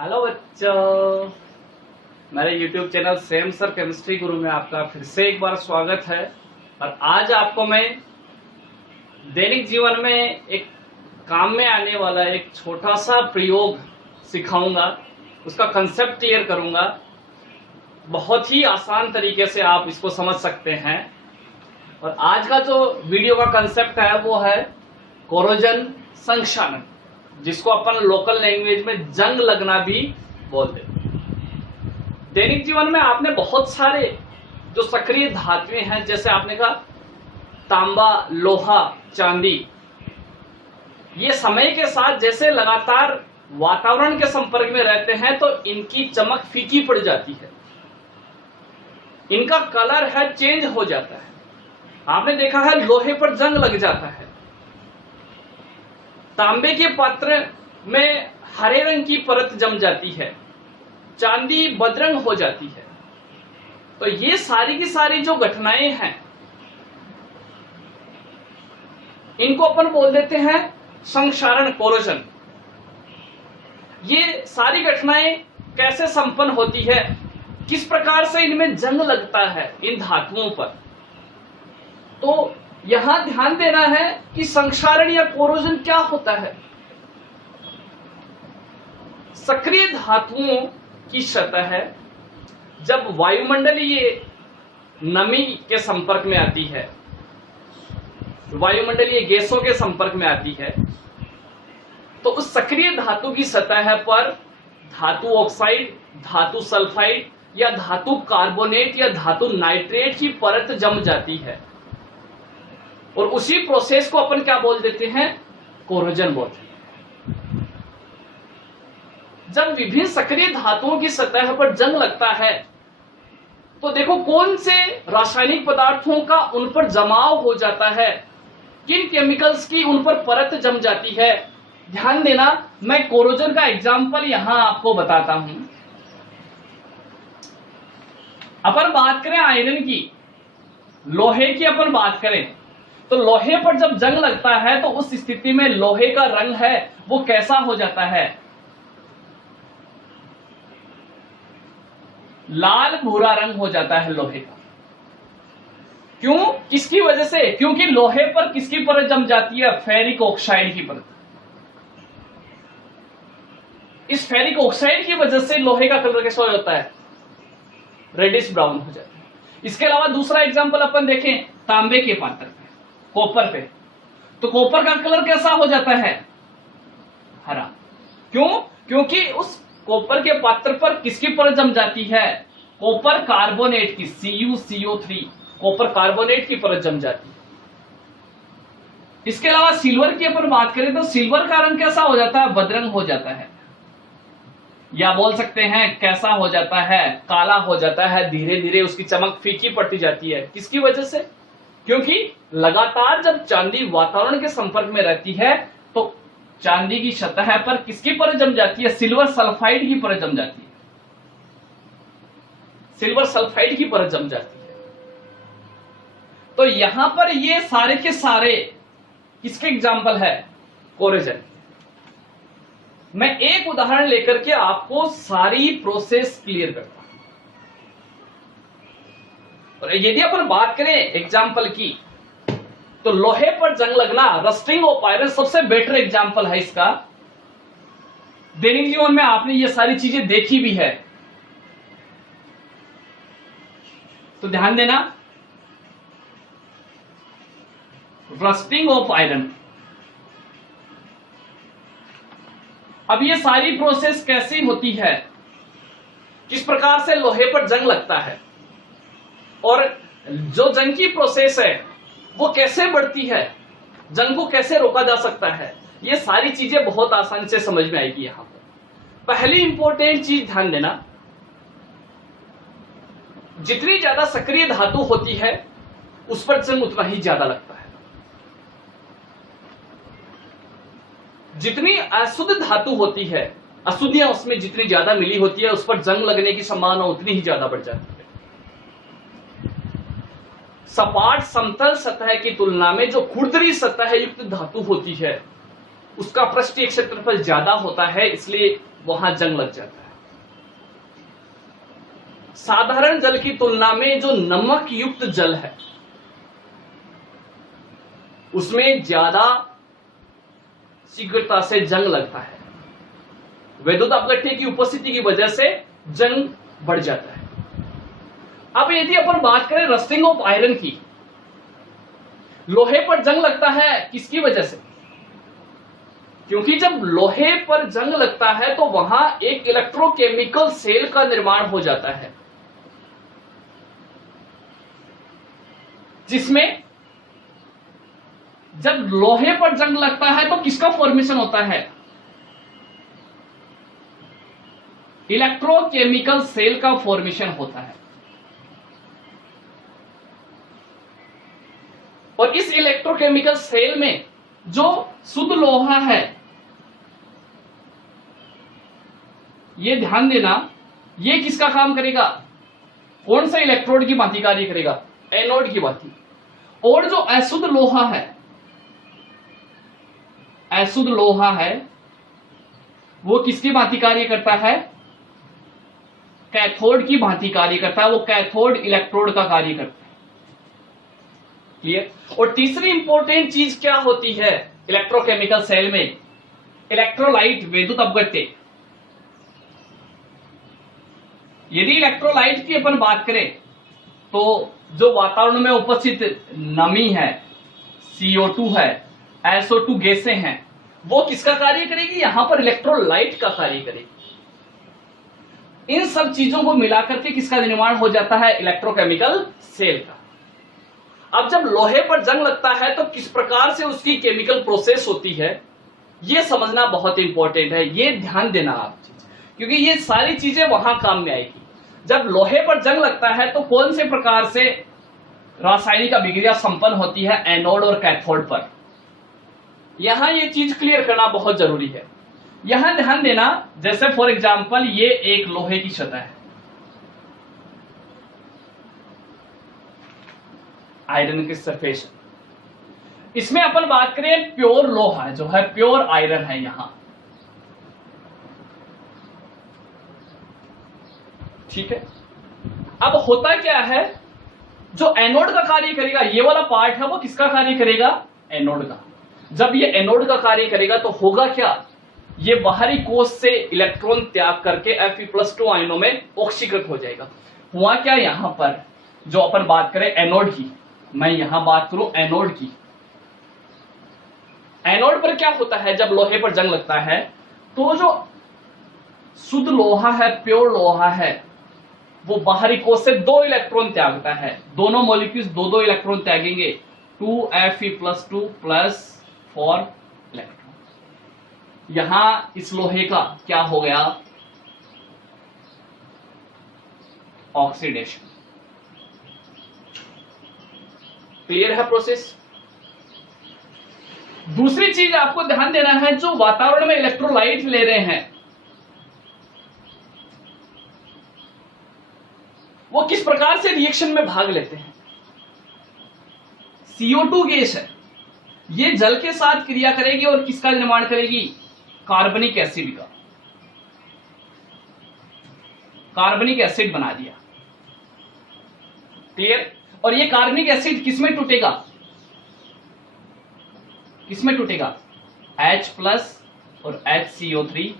Hello बच्चों, मेरे YouTube channel same sir chemistry गुरु में आपका फिर से एक बार स्वागत है। और आज आपको मैं दैनिक जीवन में एक काम में आने वाला एक छोटा सा प्रयोग सिखाऊंगा, उसका कंसेप्ट क्लियर करूंगा। बहुत ही आसान तरीके से आप इसको समझ सकते हैं। और आज का जो वीडियो का कंसेप्ट है वो है कोरोजन संक्षारण, जिसको अपन लोकल लैंग्वेज में जंग लगना भी बोलते हैं। दैनिक जीवन में आपने बहुत सारे जो सक्रिय धातुएं हैं, जैसे आपने कहा तांबा, लोहा, चांदी, ये समय के साथ जैसे लगातार वातावरण के संपर्क में रहते हैं तो इनकी चमक फीकी पड़ जाती है, इनका कलर है चेंज हो जाता है। आपने देखा है लोहे पर जंग लग जाता है, तांबे के पात्र में हरे रंग की परत जम जाती है, चांदी बदरंग हो जाती है। तो ये सारी की सारी जो घटनाएं हैं इनको अपन बोल देते हैं संक्षारण, कोरोजन। ये सारी घटनाएं कैसे संपन्न होती है, किस प्रकार से इनमें जंग लगता है इन धातुओं पर, तो यहां ध्यान देना है कि संक्षारण या कोरोजन क्या होता है। सक्रिय धातुओं की सतह जब वायुमंडलीय नमी के संपर्क में आती है, वायुमंडलीय गैसों के संपर्क में आती है, तो उस सक्रिय धातु की सतह पर धातु ऑक्साइड, धातु सल्फाइड या धातु कार्बोनेट या धातु नाइट्रेट की परत जम जाती है। और उसी प्रोसेस को अपन क्या बोल देते हैं, कोरोजन बोलते हैं। जब विभिन्न सक्रिय धातुओं की सतह पर जंग लगता है तो देखो कौन से रासायनिक पदार्थों का उन पर जमाव हो जाता है, किन केमिकल्स की उन पर परत जम जाती है। ध्यान देना, मैं कोरोजन का एग्जाम्पल यहां आपको बताता हूं। अपन बात करें आयरन की, लोहे की अपन बात करें तो लोहे पर जब जंग लगता है तो उस स्थिति में लोहे का रंग है वो कैसा हो जाता है, लाल भूरा रंग हो जाता है लोहे का। क्यों, किसकी वजह से? क्योंकि लोहे पर किसकी परत जम जाती है, फेरिक ऑक्साइड की परत। इस फेरिक ऑक्साइड की वजह से लोहे का कलर कैसा हो जाता है, रेडिश ब्राउन हो जाता है। इसके अलावा दूसरा एग्जांपल अपन देखें तांबे के पात्र पे, कॉपर पे, तो कॉपर का कलर कैसा हो जाता है, हरा। क्यों? क्योंकि उस कॉपर के पात्र पर किसकी परत जम जाती है, कॉपर कार्बोनेट की, CuCO3, कॉपर कार्बोनेट की परत जम जाती है। इसके अलावा सिल्वर की अपन बात करें तो सिल्वर का रंग कैसा हो जाता है, बदरंग हो जाता है, या बोल सकते हैं कैसा हो जाता है, काला हो जाता है। धीरे धीरे उसकी चमक फीकी पड़ती जाती है, किसकी वजह से? क्योंकि लगातार जब चांदी वातावरण के संपर्क में रहती है तो चांदी की सतह पर किसकी परत जम जाती है, सिल्वर सल्फाइड की परत जम जाती है, सिल्वर सल्फाइड की परत जम जाती है। तो यहां पर ये सारे के सारे किसके एग्जाम्पल है, कोरोजन। मैं एक उदाहरण लेकर के आपको सारी प्रोसेस क्लियर करता हूं। और यदि अपन बात करें एग्जाम्पल की तो लोहे पर जंग लगना, रस्टिंग ऑफ आयरन सबसे बेटर एग्जाम्पल है इसका। दैनिक जीवन में आपने ये सारी चीजें देखी भी है, तो ध्यान देना, रस्टिंग ऑफ आयरन। अब ये सारी प्रोसेस कैसी होती है, किस प्रकार से लोहे पर जंग लगता है, और जो जंग की प्रोसेस है वो कैसे बढ़ती है, जंग को कैसे रोका जा सकता है, ये सारी चीजें बहुत आसानी से समझ में आएगी। यहां पर पहली इंपॉर्टेंट चीज ध्यान देना, जितनी ज्यादा सक्रिय धातु होती है उस पर जंग उतना ही ज्यादा लगता है। जितनी अशुद्ध धातु होती है, अशुद्धियां उसमें जितनी ज्यादा मिली होती है, उस पर जंग लगने की संभावना उतनी ही ज्यादा बढ़ जाती है। सपाट समतल सतह की तुलना में जो खुरदरी सतह युक्त धातु होती है उसका पृष्ठीय क्षेत्रफल ज्यादा होता है, इसलिए वहां जंग लग जाता है। साधारण जल की तुलना में जो नमक युक्त जल है उसमें ज्यादा शीघ्रता से जंग लगता है। विद्युत अपघट्य की उपस्थिति की वजह से जंग बढ़ जाता है। अब यदि अपन बात करें रस्टिंग ऑफ आयरन की, लोहे पर जंग लगता है किसकी वजह से? क्योंकि जब लोहे पर जंग लगता है तो वहां एक इलेक्ट्रोकेमिकल सेल का निर्माण हो जाता है, जिसमें जब लोहे पर जंग लगता है तो किसका फॉर्मेशन होता है? इलेक्ट्रोकेमिकल सेल का फॉर्मेशन होता है। और इस इलेक्ट्रोकेमिकल सेल में जो शुद्ध लोहा है, ये ध्यान देना, ये किसका काम करेगा? कौन सा इलेक्ट्रोड की भांति कार्य करेगा? एनोड की भांति। और जो अशुद्ध लोहा है, अशुद्ध लोहा है, वो किसकी भांति कार्य करता है? कैथोड की भांति कार्य करता है। वो कैथोड इलेक्ट्रोड का कार्य करता है। क्लियर? और तीसरी इंपॉर्टेंट चीज क्या होती है इलेक्ट्रोकेमिकल सेल में? इलेक्ट्रोलाइट, विद्युत अपघट्य। यदि इलेक्ट्रोलाइट की अपन बात करें तो जो वातावरण में उपस्थित नमी है, CO2 है, SO2 गैसें हैं, वो किसका कार्य करेगी? यहां पर इलेक्ट्रोलाइट का कार्य करेगी। इन सब चीजों को मिलाकर के किसका निर्माण हो जाता है? इलेक्ट्रोकेमिकल सेल का। अब जब लोहे पर जंग लगता है तो किस प्रकार से उसकी केमिकल प्रोसेस होती है, यह समझना बहुत इंपॉर्टेंट है। ये ध्यान देना आप चीज, क्योंकि ये सारी चीजें वहां काम में आएगी। जब लोहे पर जंग लगता है तो कौन से प्रकार से रासायनिक अभिक्रिया संपन्न होती है एनोड और कैथोड पर, यहां ये चीज क्लियर करना बहुत जरूरी है। यहां ध्यान देना, जैसे फॉर एग्जांपल ये एक लोहे की सतह है, आयरन की सरफेस, इसमें अपन बात करें प्योर लोहा जो है, प्योर आयरन है यहां, ठीक है। अब होता क्या है, जो एनोड का कार्य करेगा, ये वाला पार्ट है, वो किसका कार्य करेगा? एनोड का। जब ये एनोड का कार्य करेगा तो होगा क्या? ये बाहरी कोष से इलेक्ट्रॉन त्याग करके Fe+2 आयनों में ऑक्सीकृत हो जाएगा। हुआ क्या यहां पर, जो अपन बात करें एनोड की, मैं यहां बात करूं एनोड की। एनोड पर क्या होता है, जब लोहे पर जंग लगता है तो जो शुद्ध लोहा है, प्योर लोहा है, वो बाहरी कोष से 2 इलेक्ट्रॉन त्यागता है। दोनों मॉलिक्यूल्स 2-2 इलेक्ट्रॉन त्यागेंगे, 2Fe+2 प्लस 4 इलेक्ट्रॉन। यहां इस लोहे का क्या हो गया? ऑक्सीडेशन। क्लियर है प्रोसेस? दूसरी चीज आपको ध्यान देना है, जो वातावरण में इलेक्ट्रोलाइट ले रहे हैं वो किस प्रकार से रिएक्शन में भाग लेते हैं। CO2 गैस है, ये जल के साथ क्रिया करेगी और किसका निर्माण करेगी? कार्बनिक एसिड का। कार्बनिक एसिड बना दिया। क्लियर? और ये कार्बनिक एसिड किसमें टूटेगा? किसमें टूटेगा? H+ और HCO3-।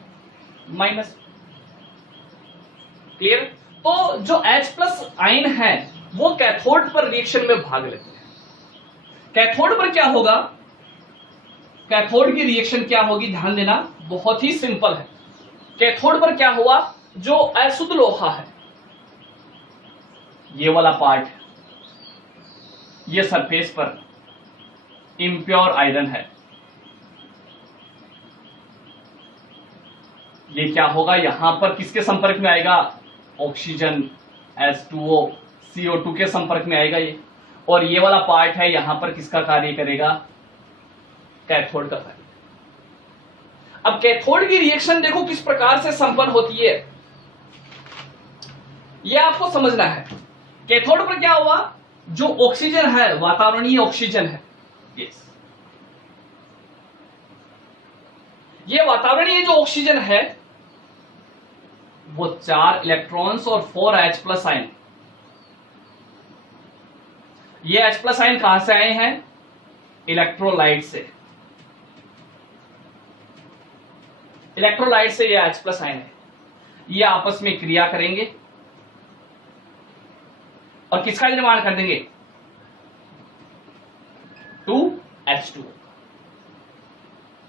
क्लियर? तो जो H+ आयन है वो कैथोड पर रिएक्शन में भाग लेते हैं। कैथोड पर क्या होगा? कैथोड की रिएक्शन क्या होगी? ध्यान देना, बहुत ही सिंपल है। कैथोड पर क्या हुआ? जो अशुद्ध लोहा है, ये वाला पार्ट, ये सरफेस पर इम्प्योर आयरन है, ये क्या होगा? यहां पर किसके संपर्क में आएगा? ऑक्सीजन, H2O, CO2 के संपर्क में आएगा ये। और ये वाला पार्ट है, यहां पर किसका कार्य करेगा? कैथोड का कार्य। अब कैथोड की रिएक्शन देखो किस प्रकार से संपन्न होती है, ये आपको समझना है। कैथोड पर क्या हुआ? जो ऑक्सीजन है, वातावरणीय ऑक्सीजन है, यस, ये वातावरणीय जो ऑक्सीजन है वो 4 इलेक्ट्रॉन्स और 4 H प्लस आयन। ये H प्लस आयन कहां से आए हैं? इलेक्ट्रोलाइट से। इलेक्ट्रोलाइट से ये H प्लस आयन है, ये आपस में क्रिया करेंगे और किसका निर्माण कर देंगे? 2H2O।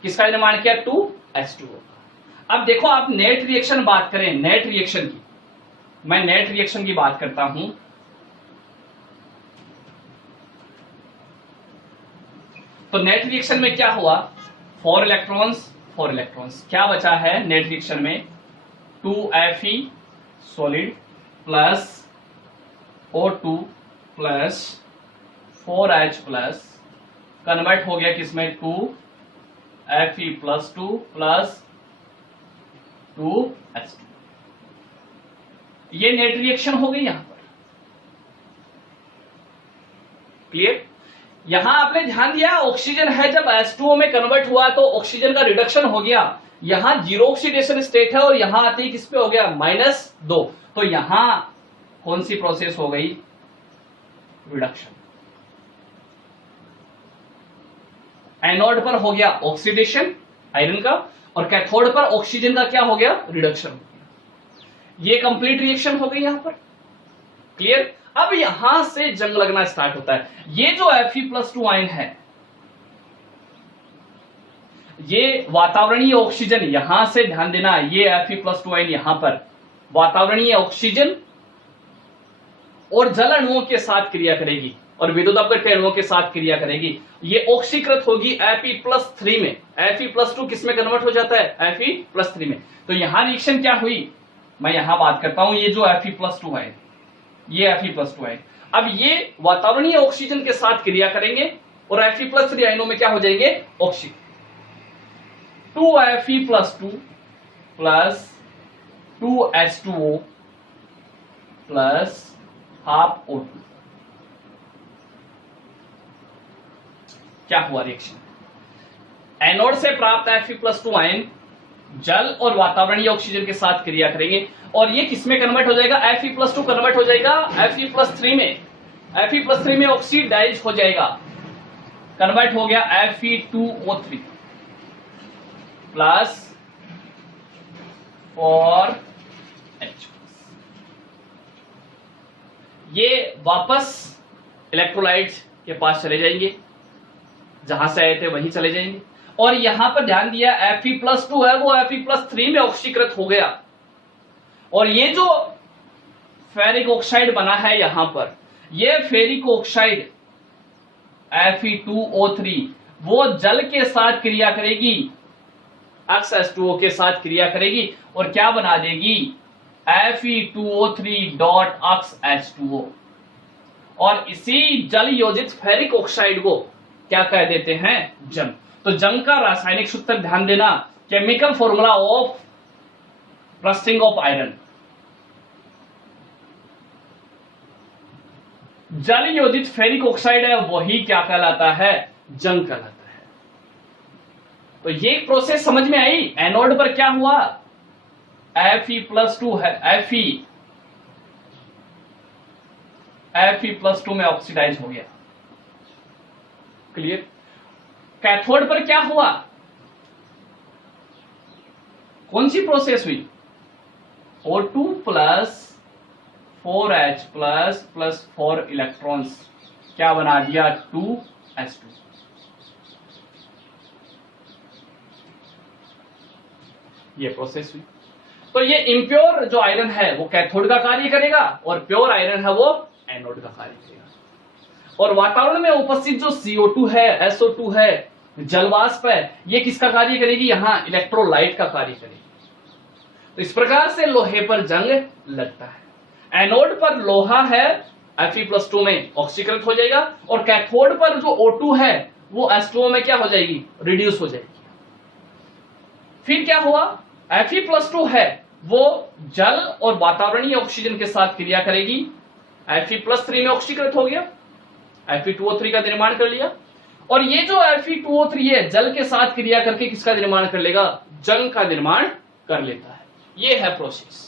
किसका निर्माण किया? 2H2O। अब देखो, आप नेट रिएक्शन बात करें, नेट रिएक्शन की, मैं नेट रिएक्शन की बात करता हूं। तो नेट रिएक्शन में क्या हुआ? 4 इलेक्ट्रॉन्स 4 इलेक्ट्रॉन्स, क्या बचा है नेट रिएक्शन में? 2Fe solid plus O2 plus 4H plus convert हो गया किसमें? 2Fe plus 2 plus 2H2। ये नेट रिएक्शन हो गई यहां पर। क्लियर? यहां आपने ध्यान दिया, ऑक्सीजन है जब H2O में कन्वर्ट हुआ तो ऑक्सीजन का रिडक्शन हो गया। यहां जीरो ऑक्सीडेशन स्टेट है और यहां आते ही किस पे हो गया? -2। तो यहां कौन सी प्रोसेस हो गई? रिडक्शन। एनोड पर हो गया ऑक्सीडेशन आयरन का और कैथोड पर ऑक्सीजन का क्या हो गया? रिडक्शन हो गया। ये कंप्लीट रिएक्शन हो गई यहां पर। क्लियर? अब यहां से जंग लगना स्टार्ट होता है। ये जो Fe+2 आयन है, ये वातावरणीय ऑक्सीजन, यहां से ध्यान देना, ये Fe+2 आयन यहां पर वातावरणीय ऑक्सीजन और जल अणुओं के साथ क्रिया करेगी और विद्युत अपघट्य अणुओं के साथ क्रिया करेगी। ये ऑक्सीकृत होगी Fe+3 में। Fe+2 किस में कन्वर्ट हो जाता है? Fe+3 में। तो यहां रिएक्शन क्या हुई? मैं यहां बात करता हूं, ये जो Fe+2 है, ये Fe+2 है। अब ये वातावरणीय ऑक्सीजन के साथ क्रिया करेंगे और Fe+3 आयनों में क्या हो जाएंगे? Oxygen. 2Fe+2 plus 2H2O plus half O2। क्या हुआ रिएक्शन? एनोड से प्राप्त Fe+2 आयन जल और वातावरणीय ऑक्सीजन के साथ क्रिया करेंगे और ये किसमें कन्वर्ट हो जाएगा? Fe+2 कन्वर्ट हो जाएगा Fe+3 में। Fe+3 में ऑक्सीडाइज हो जाएगा, कन्वर्ट हो गया Fe2O3 प्लस 4H। ये वापस इलेक्ट्रोलाइट्स के पास चले जाएंगे, जहां से आए थे वहीं चले जाएंगे और यहां पर ध्यान दिया Fe+2 है वो Fe+3 में ऑक्सीकृत हो गया और ये जो फेरिक ऑक्साइड बना है यहां पर, ये फेरिक ऑक्साइड Fe2O3 वो जल के साथ क्रिया करेगी, H2O के साथ क्रिया करेगी और क्या बना देगी? Fe2O3 dot H2O। और इसी जल योजित फेरिक ऑक्साइड को क्या कह देते हैं? जंग। तो जंग का रासायनिक सूत्र ध्यान देना, chemical formula of rusting of iron. जल योजित फेरिक ऑक्साइड है वही क्या कहलाता है? जंग कहलाता है। तो ये प्रोसेस समझ में आई? एनोड पर क्या हुआ? Fe+2 है, Fe+2 में ऑक्सीडाइज हो गया। क्लियर? कैथोड पर क्या हुआ? कौन सी प्रोसेस हुई? O2 plus 4H plus 4 electrons क्या बना दिया? 2H2। ये प्रोसेस हुई। तो ये इम्प्योर जो आयरन है वो कैथोड का कार्य करेगा और प्योर आयरन है वो एनोड का कार्य करेगा। और वातावरण में उपस्थित जो CO2 है, SO2 है, जलवाष्प है, ये किसका कार्य करेगी? यहां इलेक्ट्रोलाइट का कार्य करेगी। तो इस प्रकार से लोहे पर जंग लगता है। एनोड पर लोहा है Fe+2 में ऑक्सीकृत हो जाएगा और कैथोड पर जो O2 है वो H2O में क्या हो जाएगी? रिड्यूस हो जाएगी। फिर क्या हुआ? Fe+2 है वो जल और वातावरणीय ऑक्सीजन के साथ क्रिया करेगी, Fe+3 में ऑक्सीकृत हो गया, Fe2O3 का निर्माण कर लिया। और ये जो Fe2O3 है जल के साथ क्रिया करके किसका निर्माण कर लेगा, जंग का निर्माण कर लेता है। ये है प्रोसेस।